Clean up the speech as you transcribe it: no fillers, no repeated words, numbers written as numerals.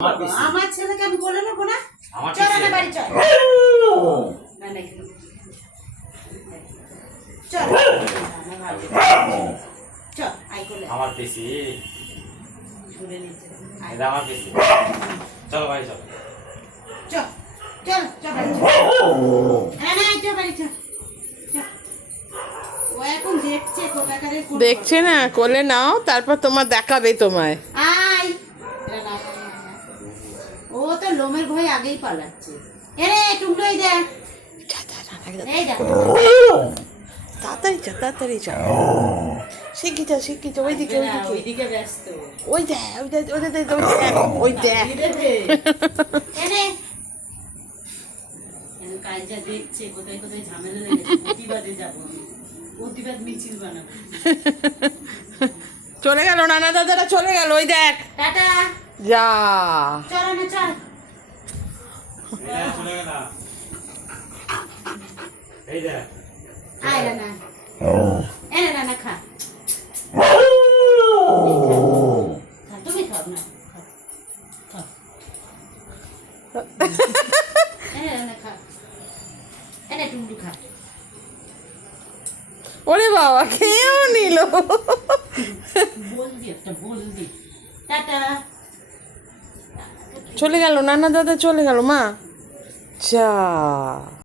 আমার ছেলেকে আমি বলে নেবো না। আমার চল পিসি। না বাড়ি চল। না না চল চল আই করলে আমার পিসি ঘুরে নিচ্ছে এটা আমার পিসি চলো ভাই চলো চল চল চল বাড়ি চল। হ্যাঁ না চল বাড়ি চল চল। ও এখন দেখছে কোথাকারে দেখছে না, কোলে নাও, তারপর তোমার দেখাবে তোমায়। আয় এরা না, ও তো লোমের ভয় আগেই পালাচ্ছে। এরে টুকলোই দে এই দেখ তাড়াতাড়ি যা, তাড়াতাড়ি যা। শিখি যা, শিখি যা, ওইদিকে ওইদিকে ওইদিকে ব্যস্ত ওই দেখ, ওই দেখ, ওই দেখ, ওই দেখ। এরে কাজটা দেখছে কোথায় কোথায় ঝামেলা লেগেছে। প্রতিবাদে যাবো আমি, প্রতিবাদ মিছিল বানাবো। চলে গেল, নানা দাদারা চলে গেল, ওই দেখ। টাটা যা চল না চল চলে গেল এই দেখ আয় রানা এনে রানা খা তুমি খাও না খাও এনে রানা খা এনে টুকটু খা ওরে বাবা, খেয়েও নিল। বলবি একটা বলবি টাটা চলে গেল, নানা দাদা চলে গেল, মা। যা